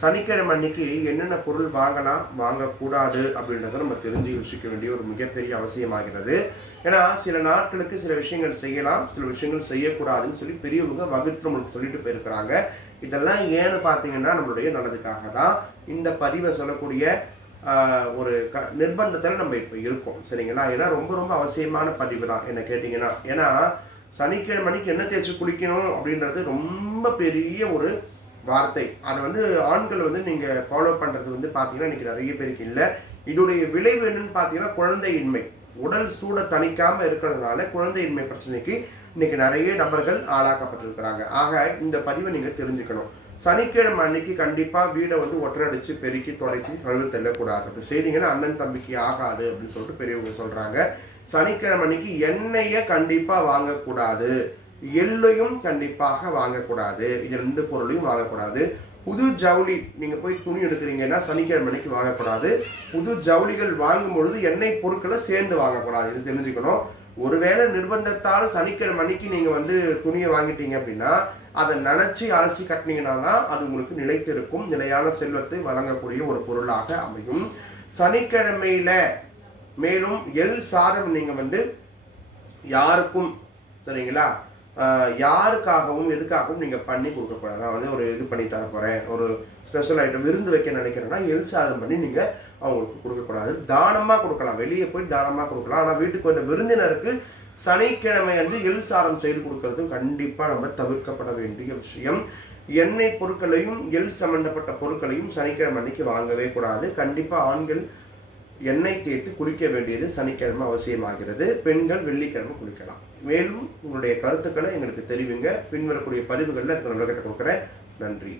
சனிக்கிழமை அன்னைக்கு என்னென்ன பொருள் வாங்கலாம் வாங்கக்கூடாது அப்படின்றத நம்ம தெரிஞ்சு யோசிக்க வேண்டிய ஒரு மிகப்பெரிய அவசியமாகிறது. ஏன்னா சில நாட்களுக்கு சில விஷயங்கள் செய்யலாம், சில விஷயங்கள் செய்யக்கூடாதுன்னு சொல்லி பெரியவங்க வகுத்து நம்மளுக்கு சொல்லிட்டு போயிருக்கிறாங்க. இதெல்லாம் ஏன்னு பார்த்தீங்கன்னா நம்மளுடைய நல்லதுக்காக தான் இந்த பதிவை சொல்லக்கூடிய ஒரு நிர்பந்தத்தில் நம்ம இப்போ இருக்கோம். சரிங்களா? ஏன்னா ரொம்ப ரொம்ப அவசியமான பதிவு தான் என்ன கேட்டிங்கன்னா. ஏன்னா சனிக்கிழமை அன்னைக்கு என்ன தேய்ச்சி குளிக்கணும் அப்படின்றது ரொம்ப பெரிய ஒரு வார்த்தை. அதை ஆண்கள் நீங்கள் ஃபாலோ பண்ணுறது பார்த்தீங்கன்னா இன்றைக்கி நிறைய பேருக்கு இல்லை. இதோடைய விளைவு என்னன்னு பார்த்தீங்கன்னா குழந்தையின்மை. உடல் சூட தணிக்காமல் இருக்கிறதுனால குழந்தையின்மை பிரச்சனைக்கு இன்னைக்கு நிறைய நபர்கள் ஆளாக்கப்பட்டிருக்கிறாங்க. ஆக இந்த பதிவை நீங்கள் தெரிஞ்சுக்கணும். சனிக்கிழமை அன்னைக்கு கண்டிப்பாக வீடை ஒற்றடிச்சு பெருக்கி தொடச்சி கழுவு தெல்லக்கூடாது. அப்படி செய்தீங்கன்னா அண்ணன் தம்பிக்கு ஆகாது அப்படின்னு சொல்லிட்டு பெரியவங்க சொல்கிறாங்க. சனிக்கிழமை அன்னைக்கு எண்ணெயை கண்டிப்பாக வாங்கக்கூடாது, எள்ளையும் கண்டிப்பாக வாங்கக்கூடாது. இது 2 பொருளையும் வாங்கக்கூடாது. புது ஜவுளி நீங்கள் போய் துணி எடுக்கிறீங்கன்னா சனிக்கிழமை அன்னைக்கு வாங்கக்கூடாது. புது ஜவுளிகள் வாங்கும் பொழுது எண்ணெய் பொருட்களை சேர்ந்து வாங்கக்கூடாது. இது தெரிஞ்சுக்கணும். ஒருவேளை நிர்பந்தத்தால் சனிக்கிழமை அன்னைக்கு நீங்கள் துணியை வாங்கிட்டீங்க அப்படின்னா அதை நினச்சி அலசி கட்டினீங்கன்னா அது உங்களுக்கு நிலைத்திருக்கும், நிலையான செல்வத்தை வழங்கக்கூடிய ஒரு பொருளாக அமையும். சனிக்கிழமையில மேலும் எள் சாதம் நீங்கள் யாருக்கும் சரிங்களா யாருக்காகவும் எதுக்காகவும் நீங்கள் பண்ணி கொடுக்கக்கூடாது. நான் ஒரு இது பண்ணி தர போகிறேன், ஒரு ஸ்பெஷல் ஐட்டம் விருந்து வைக்க நினைக்கிறேன்னா எள் சாதம் பண்ணி நீங்கள் அவங்களுக்கு கொடுக்கக்கூடாது. தானமாக கொடுக்கலாம், வெளியே போய் தானமாக கொடுக்கலாம். ஆனால் வீட்டுக்கு வந்த விருந்தினருக்கு சனிக்கிழமை எள் சாதம் செய்து கொடுக்கறது கண்டிப்பாக நம்ம தவிர்க்கப்பட வேண்டிய விஷயம். எண்ணெய் பொருட்களையும் எள் சம்பந்தப்பட்ட பொருட்களையும் சனிக்கிழமை அன்னைக்கு வாங்கவே கூடாது. கண்டிப்பாக ஆண்கள் எண்ணெய் தேய்த்து குளிக்க வேண்டியது சனிக்கிழமை அவசியமாகிறது. பெண்கள் வெள்ளிக்கிழமை குளிக்கலாம். மேலும் உங்களுடைய கருத்துக்களை எங்களுக்கு தெரிவிங்க. பின்வரக்கூடிய பதிவுகளில் விளக்கத்தை கொடுக்குறேன். நன்றி.